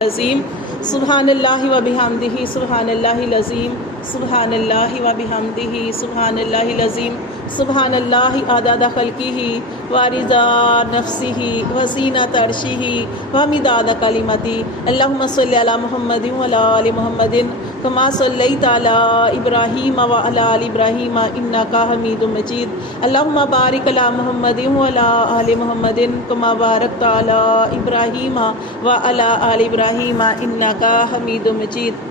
عظیم سبحان اللہ و بحمدہ سبحان اللہ العظیم سبحان اللہ و بحمدہ سبحان اللہ العظیم سبحان اللہ عدد خلقہ ورضا نفسہ وزینۃ عرشہ ومداد کلمتہ اللہم صلی علی محمد وعلی آل محمد کما صلیت علی ابراہیم وعلی آل ابراہیم انک حمید مجید اللہم بارک علی محمد وعلی آل محمد کما بارکت علی ابراہیم وعلی آل ابراہیم انک حمید مجید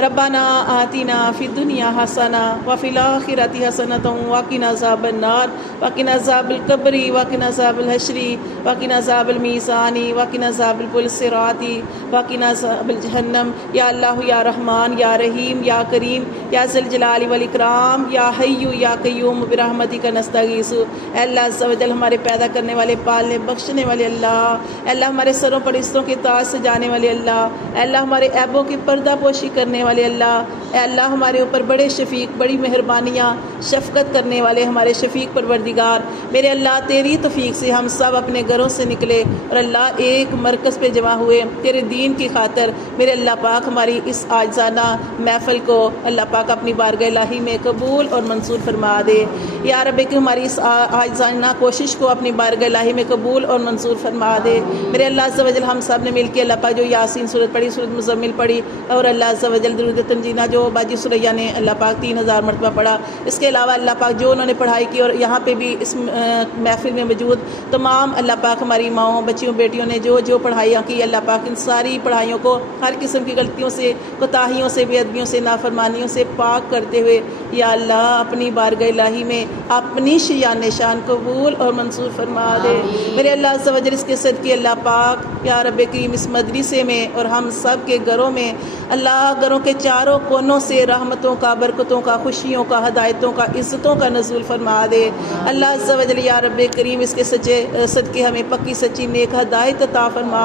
ربنا آتنا فی الدنیا حسنہ وفی الآخرۃ حسنۃ وقنا عذاب النار وقنا عذاب القبر وقنا عذاب الحشر وقنا عذاب المیزان وقنا عذاب الصراط وقنا عذاب الجہنم یا اللہ یا رحمان یا رحیم یا کریم یا ذی الجلال والاکرام یا حی یا قیوم برحمتک نستغیث۔ اے اللہ عز و جل ہمارے پیدا کرنے والے، پالنے بخشنے والے اللہ، اے اللہ ہمارے سروں پر عزتوں کے تاج سجانے والے اللہ، اے اللہ ہمارے عیبوں کی پردہ پوشی کرنے والے اللہ، اے اللہ ہمارے اوپر بڑے شفیق، بڑی مہربانیاں، شفقت کرنے والے ہمارے شفیق پروردگار، میرے اللہ تیری توفیق سے ہم سب اپنے گھروں سے نکلے اور اللہ ایک مرکز پہ جمع ہوئے تیرے دین کی خاطر۔ میرے اللہ پاک ہماری اس عاجزانہ محفل کو اللہ پاک اپنی بارگاہ الہی میں قبول اور منظور فرما دے۔ یا رب کہ ہماری اس عاجزانہ کوشش کو اپنی بارگاہ الہی میں قبول اور منظور فرما دے۔ میرے اللہ عز و جل ہم سب نے مل کے اللہ پاک جو یاسین سورت پڑھی، سورت مزمل پڑھی، اور اللہ عز و جل درود تنجینہ جو باجی سریہ نے اللہ پاک 3000 مرتبہ پڑھا، اس کے علاوہ اللہ پاک جو انہوں نے پڑھائی کی، اور یہاں پہ بھی اس محفل میں موجود تمام اللہ پاک ہماری ماؤں، بچیوں، بیٹیوں نے جو جو پڑھائیاں کی، اللہ پاک ان ساری پڑھائیوں کو ہر قسم کی غلطیوں سے، کوتاہیوں سے، بے ادبیوں سے، نافرمانیوں سے پاک کرتے ہوئے یا اللہ اپنی بارگاہ الہی میں اپنی شیان نشان قبول اور منظور فرما دے۔ میرے اللہ عز و جل اس کے صدقے اللہ پاک یا رب کریم اس مدرسے میں اور ہم سب کے گھروں میں اللہ گھروں کے چاروں کونوں سے رحمتوں کا، برکتوں کا، خوشیوں کا، ہدایتوں کا، عزتوں کا نزول فرما دے۔ اللہ عز و جل یا رب کریم اس کے سچے صدقے ہمیں پکی سچی نیک ہدایت عطا فرما،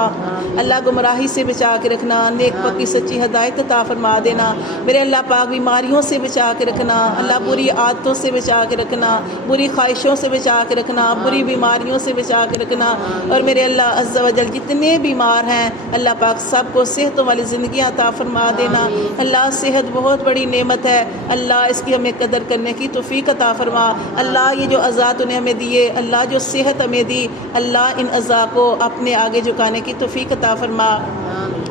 اللہ گمراہی سے بچا کے رکھنا، نیک پکی سچی ہدایت عطا فرما دینا۔ میرے اللہ پاک بیماریوں سے بچا کے رکھنا، اللہ بری عادتوں سے بچا کے رکھنا، بری خواہشوں سے بچا کے رکھنا، بری بیماریوں سے بچا کے رکھنا، اور میرے اللہ عز و جل جتنے بیمار ہیں اللہ پاک سب کو صحتوں والی زندگیاں عطا فرما دینا۔ اللہ صحت بہت بڑی نعمت ہے، اللہ اس کی ہمیں قدر کرنے کی توفیق عطا فرما۔ اللہ یہ جو اعضاء تو نے ہمیں دیے، اللہ جو صحت ہمیں دی، اللہ ان اعضاء کو اپنے آگے جھکانے کی توفیق عطا فرما۔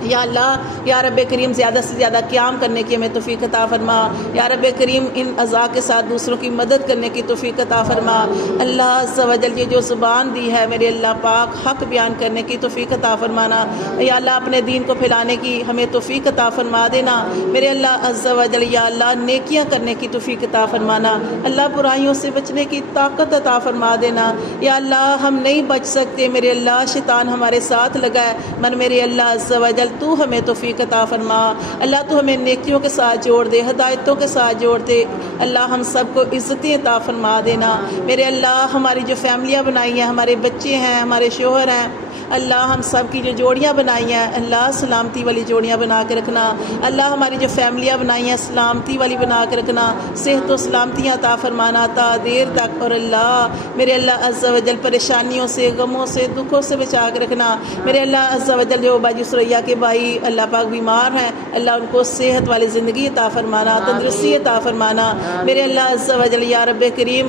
یا اللہ یا رب کریم زیادہ سے زیادہ قیام کرنے کی ہمیں توفیق عطا فرما۔ یا رب کریم ان اعضاء کے ساتھ دوسروں کی مدد کرنے کی توفیق عطا فرما۔ اللہ عز و جل یہ جو زبان دی ہے میرے اللہ پاک حق بیان کرنے کی توفیق عطا فرمانا۔ یا اللہ اپنے دین کو پھیلانے کی ہمیں توفیق عطا فرما دینا۔ میرے اللہ عز و جل یا اللہ نیکیاں کرنے کی توفیق عطا فرمانا۔ اللہ برائیوں سے بچنے کی طاقت عطا فرما دینا۔ یا اللہ ہم نہیں بچ سکتے، میرے اللہ شیطان ہمارے ساتھ لگا ہے، من میرے اللہ عز و جل تو ہمیں توفیق عطا فرما۔ اللہ تو ہمیں نیکیوں کے ساتھ جوڑ دے، ہدایتوں کے ساتھ جوڑ دے۔ اللہ ہم سب کو عزتیں عطا فرما دینا۔ میرے اللہ ہماری جو فیملیاں بنائی ہیں، ہمارے بچے ہیں، ہمارے شوہر ہیں، اللہ ہم سب کی جو جوڑیاں بنائی ہیں اللہ سلامتی والی جوڑیاں بنا کے رکھنا۔ اللہ ہماری جو فیملیاں بنائی ہیں سلامتی والی بنا کے رکھنا، صحت و سلامتیاں عطا فرمانا تا دیر تک، اور اللہ میرے اللہ عز و جل پریشانیوں سے، غموں سے، دکھوں سے بچا کے رکھنا۔ میرے اللہ عز و جل جو باجی سریہ کے بھائی اللہ پاک بیمار ہیں، اللہ ان کو صحت والی زندگی عطا فرمانا، تندرستی عطا فرمانا۔ میرے اللہ عز و جل یا رب کریم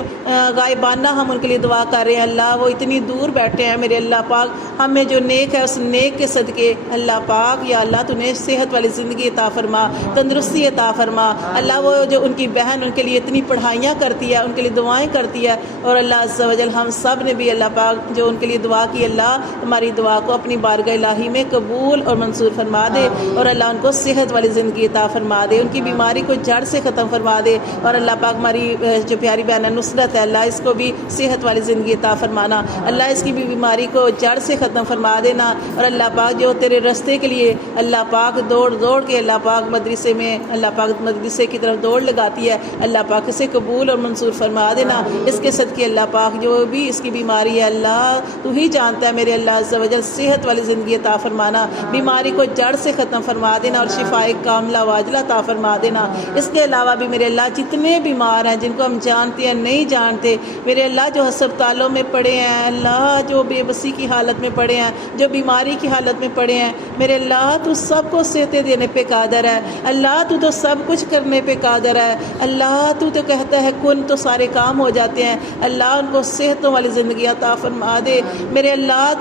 غائبانہ ہم ان کے لیے دعا کر رہے ہیں، اللہ وہ اتنی دور بیٹھے ہیں، میرے اللہ پاک ہمیں جو نیک ہے اس نیک کے صدقے اللہ پاک یا اللہ تو نے صحت والی زندگی عطا فرما، تندرستی عطا فرما۔ اللہ وہ جو ان کی بہن ان کے لیے اتنی پڑھائیاں کرتی ہے، ان کے لیے دعائیں کرتی ہے، اور اللہ عز و جل ہم سب نے بھی اللہ پاک جو ان کے لیے دعا کی، اللہ ہماری دعا کو اپنی بارگاہ الہی میں قبول اور منظور فرما دے، اور اللہ ان کو صحت والی زندگی عطا فرما دے، ان کی بیماری کو جڑ سے ختم فرما دے، اور اللہ پاک ہماری جو پیاری بہن نصرت ہے اللہ اس کو بھی صحت والی زندگی عطا فرمانا، اللہ اس کی بھی بیماری کو جڑ سے ختم فرما دینا۔ اور اللہ پاک جو تیرے رستے کے لیے اللہ پاک دوڑ دوڑ کے اللہ پاک مدرسے میں اللہ پاک مدرسے کی طرف دوڑ لگاتی ہے، اللہ پاک اسے قبول اور منظور فرما دینا۔ اس کے صدقے اللہ پاک جو بھی اس کی بیماری ہے اللہ تو ہی جانتا ہے، میرے اللہ عز و جل صحت والی زندگی عطا فرمانا، بیماری کو جڑ سے ختم فرما دینا، اور شفائے کاملہ واجلہ عطا فرما دینا۔ اس کے علاوہ بھی میرے اللہ جتنے بیمار ہیں جن کو ہم جانتے ہیں نہیں جانتے، میرے اللہ جو ہسپتالوں میں پڑے ہیں، اللہ جو بے بسی کی حالت میں پڑے پڑے ہیں, جو بیماری کی حالت میں پڑے ہیں, میرے اللہ تو سب کو صحتیں دینے پہ قادر ہے. اللہ تو سب کچھ کرنے پہ قادر ہے. اللہ تو کہتا ہے کن تو سارے کام ہو جاتے ہیں. اللہ ان کو صحتوں والی زندگی عطا فرما دے. میرے اللہ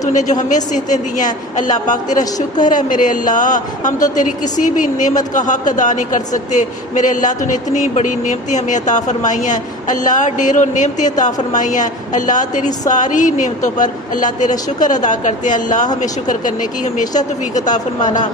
تو نے جو ہمیں صحتیں دی ہیں, اللہ پاک تیرا شکر ہے. میرے اللہ ہم تو تیری کسی بھی نعمت کا حق ادا نہیں کر سکتے. میرے اللہ تو نے اتنی بڑی نعمتیں ہمیں عطا فرمائی ہیں. اللہ ڈھیروں نعمتیں عطا فرمائی ہیں. اللہ تیری ساری نعمتوں پر اللہ تیرا شکر ادا کرتے ہیں. اللہ ہمیں شکر کرنے کی ہمیشہ توفیق عطا فرمانا.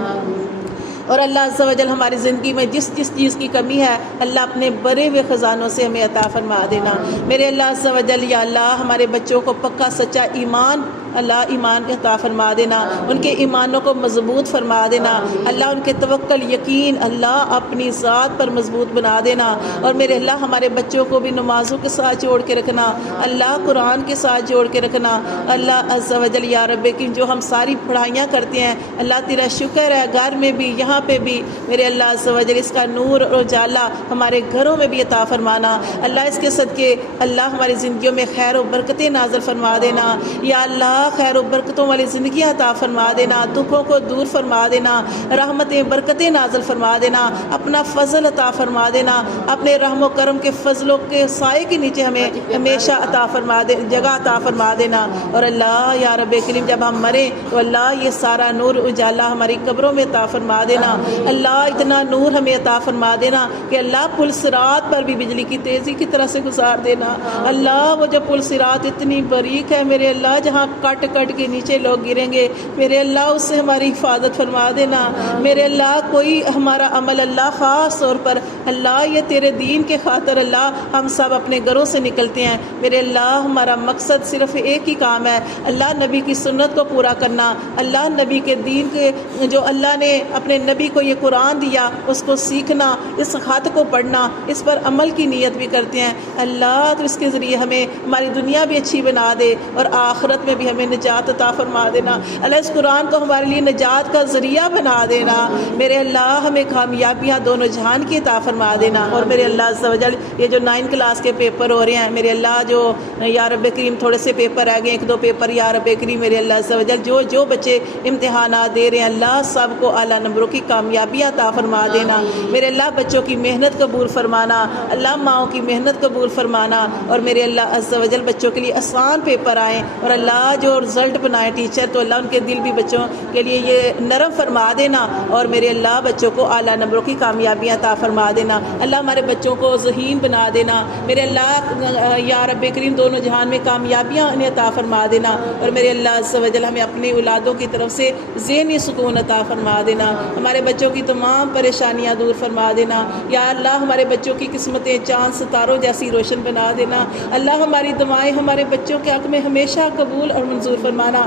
اور اللہ عز و جل ہماری زندگی میں جس چیز کی کمی ہے, اللہ اپنے بڑے ہوئے خزانوں سے ہمیں عطا فرما دینا. میرے اللہ عز و جل, یا اللہ ہمارے بچوں کو پکا سچا ایمان, اللہ ایمان عطا فرما دینا. ان کے ایمانوں کو مضبوط فرما دینا. اللہ ان کے توکل یقین اللہ اپنی ذات پر مضبوط بنا دینا. اور میرے اللہ ہمارے بچوں کو بھی نمازوں کے ساتھ جوڑ کے رکھنا, اللہ قرآن کے ساتھ جوڑ کے رکھنا. اللہ عز و جل یا رب کہ جو ہم ساری پڑھائیاں کرتے ہیں, اللہ تیرا شکر ہے گھر میں بھی یہاں پہ بھی. میرے اللہ عز و جل اس کا نور اور اجالا ہمارے گھروں میں بھی عطا فرمانا. اللہ اس کے صدقے اللہ ہماری زندگیوں میں خیر و برکتیں نازل فرما دینا. یا اللہ خیر و برکتوں والی زندگی عطا فرما دینا. دکھوں کو دور فرما دینا. رحمتیں برکتیں نازل فرما دینا. اپنا فضل عطا فرما دینا. اپنے رحم و کرم کے فضلوں کے سائے کے نیچے ہمیں ہمیشہ عطا فرما دے, جگہ عطا فرما دینا. اور اللہ یا رب کریم جب ہم مریں تو اللہ یہ سارا نور اجالا ہماری قبروں میں عطا فرما دینا. اللہ اتنا نور ہمیں عطا فرما دینا کہ اللہ پل صراط پر بھی بجلی کی تیزی کی طرح سے گزار دینا. اللہ وہ جو پل صراط اتنی باریک ہے میرے اللہ, جہاں کٹ کے نیچے لوگ گریں گے, میرے اللہ اس سے ہماری حفاظت فرما دینا. میرے اللہ کوئی ہمارا عمل اللہ خاص طور پر اللہ یہ تیرے دین کے خاطر اللہ ہم سب اپنے گھروں سے نکلتے ہیں. میرے اللہ ہمارا مقصد صرف ایک ہی کام ہے, اللہ نبی کی سنت کو پورا کرنا. اللہ نبی کے دین کے جو اللہ نے اپنے نبی کو یہ قرآن دیا اس کو سیکھنا, اس خط کو پڑھنا, اس پر عمل کی نیت بھی کرتے ہیں. اللہ تو اس کے ذریعے ہمیں ہماری دنیا بھی اچھی بنا دے اور آخرت میں بھی ہمیں نجات عطا فرما دینا. اللہ اس قرآن کو ہمارے لیے نجات کا ذریعہ بنا دینا. میرے اللہ ہمیں کامیابیاں دونوں جہان کی عطا فرما دینا. اور میرے اللہ عز و جل یہ جو 9 کلاس کے پیپر ہو رہے ہیں, میرے اللہ جو یا رب کریم تھوڑے سے پیپر رہ گئے, 1-2 پیپر یا رب کریم میرے اللہ عز و جل جو بچے امتحانات دے رہے ہیں اللہ سب کو اعلیٰ نمبروں کی کامیابیاں عطا فرما دینا. میرے اللہ بچوں کی محنت قبول فرمانا, اللہ ماؤں کی محنت قبول فرمانا. اور میرے اللہ عز و جل بچوں کے لیے آسان پیپر آئیں, اور اللہ جو رزلٹ بنائے ٹیچر تو اللہ ان کے دل بھی بچوں کے لیے یہ نرم فرما دینا. اور میرے اللہ بچوں کو اعلیٰ نمبروں کی کامیابیاں عطا فرما دینا. اللہ ہمارے بچوں کو ذہین بنا دینا. میرے اللہ یا رب کریم دونوں جہان میں کامیابیاں انہیں عطا فرما دینا. اور میرے اللہ عز و جل ہمیں اپنی اولادوں کی طرف سے ذہنی سکون عطا فرما دینا. ہمارے بچوں کی تمام پریشانیاں دور فرما دینا. یا اللہ ہمارے بچوں کی قسمتیں چاند ستاروں جیسی روشن بنا دینا. اللہ ہماری دعائیں ہمارے بچوں کے حق میں ہمیشہ قبول اور منظور فرمانا.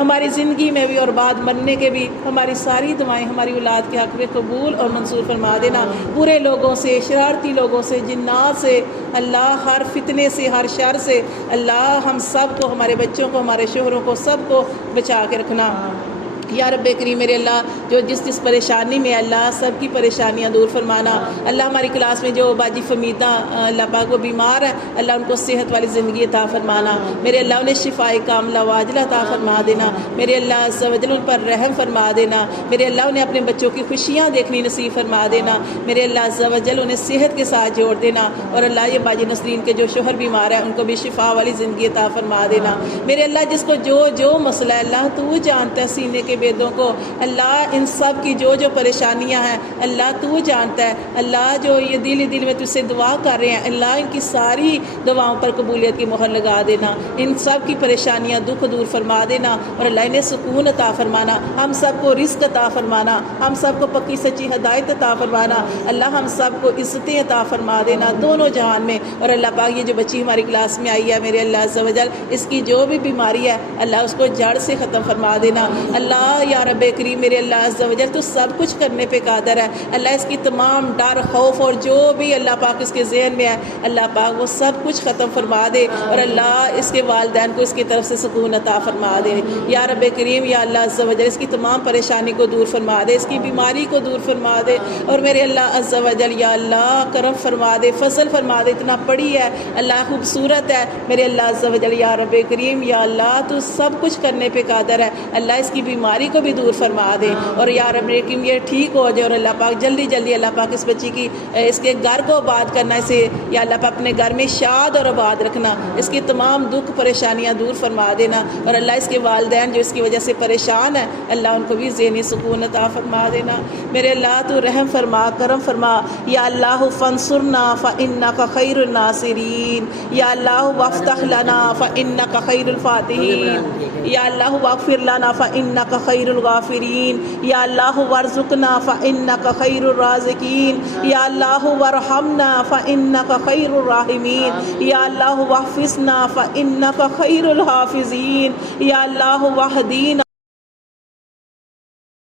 ہماری زندگی میں بھی اور بعد مرنے کے بھی ہماری ساری دعائیں ہماری اولاد کے حق میں قبول اور منظور فرما دینا. برے لوگوں سے, شرارتی لوگوں سے, جنات سے, اللہ ہر فتنے سے, ہر شر سے اللہ ہم سب کو, ہمارے بچوں کو, ہمارے شوہروں کو, سب کو بچا کے رکھنا. یا رب کریم میرے اللہ جو جس پریشانی میں اللہ سب کی پریشانیاں دور فرمانا. اللہ ہماری کلاس میں جو باجی فمیدہ اللہ پاک وہ بیمار ہے, اللہ ان کو صحت والی زندگی عطا فرمانا. میرے اللہ انہیں شفائے کاملہ واجلہ عطا فرما دینا. میرے اللہ عز و جل ان پر رحم فرما دینا. میرے اللہ انہیں اپنے بچوں کی خوشیاں دیکھنی نصیب فرما دینا. میرے اللہ عز و جل انہیں صحت کے ساتھ جوڑ دینا. اور اللہ یہ باجی نسرین کے جو شوہر بیمار ہے ان کو بھی شفا والی زندگی عطا فرما دینا. میرے اللہ جس کو جو مسئلہ ہے اللہ تو جانتا ہے, سینے کے بیدوں کو, اللہ ان سب کی جو پریشانیاں ہیں اللہ تو جانتا ہے. اللہ جو یہ دل میں تجھ سے دعا کر رہے ہیں اللہ ان کی ساری دعاؤں پر قبولیت کی مہر لگا دینا. ان سب کی پریشانیاں دکھ دور فرما دینا. اور اللہ انہیں سکون عطا فرمانا. ہم سب کو رزق عطا فرمانا. ہم سب کو پکی سچی ہدایت عطا فرمانا. اللہ ہم سب کو عزتیں عطا فرما دینا دونوں جہان میں. اور اللہ پاک یہ جو بچی ہماری کلاس میں آئی ہے میرے اللہ عز و جل اس کی جو بھی بیماری ہے اللہ اس کو جڑ سے ختم فرما دینا. اللہ اللہ یا رب کریم میرے اللہ عز و جل تو سب کچھ کرنے پہ قادر ہے اللہ، اس کی تمام ڈر خوف اور جو بھی اللہ پاک اس کے ذہن میں ہے اللہ پاک وہ سب کچھ ختم فرما دے، اور اللہ اس کے والدین کو اس کی طرف سے سکون عطا فرما دے یا رب کریم یا اللہ عز و جل، اس کی تمام پریشانی کو دور فرما دے، اس کی بیماری کو دور فرما دے، اور میرے اللہ عز و جل یا اللہ کرم فرما دے، فضل فرما دے، اتنا بڑی ہے اللہ خوبصورت ہے میرے اللہ عز و جل یا رب کریم یا اللہ تو سب کچھ کرنے پہ قادر ہے اللہ، اس کی بیماری کو بھی دور فرما دے، اور یا رب کریم یہ ٹھیک ہو جائے، اور اللہ پاک جلدی جلدی اللہ پاک اس بچی کی اس کے گھر کو آباد کرنا، اسے یا اللہ پاک اپنے گھر میں شاد اور آباد رکھنا، اس کی تمام دکھ پریشانیاں دور فرما دینا، اور اللہ اس کے والدین جو اس کی وجہ سے پریشان ہیں اللہ ان کو بھی ذہنی سکون عطا فرما دینا، میرے اللہ تو رحم فرما کرم فرما یا اللہ فانصرنا فإنک خیر الناصرین، یا اللہ وافتح لنا فإنک خیر الفاتحین، یا اللہ واغفر لنا فإنک خیر الغافرین، یا اللہ وارزقنا فإنک خیر الرازقین، یا اللہ وارحمنا فإنک خیر الراحمین، یا اللہ واحفظنا فإنک خیر الحافظین، یا اللہ واہدینا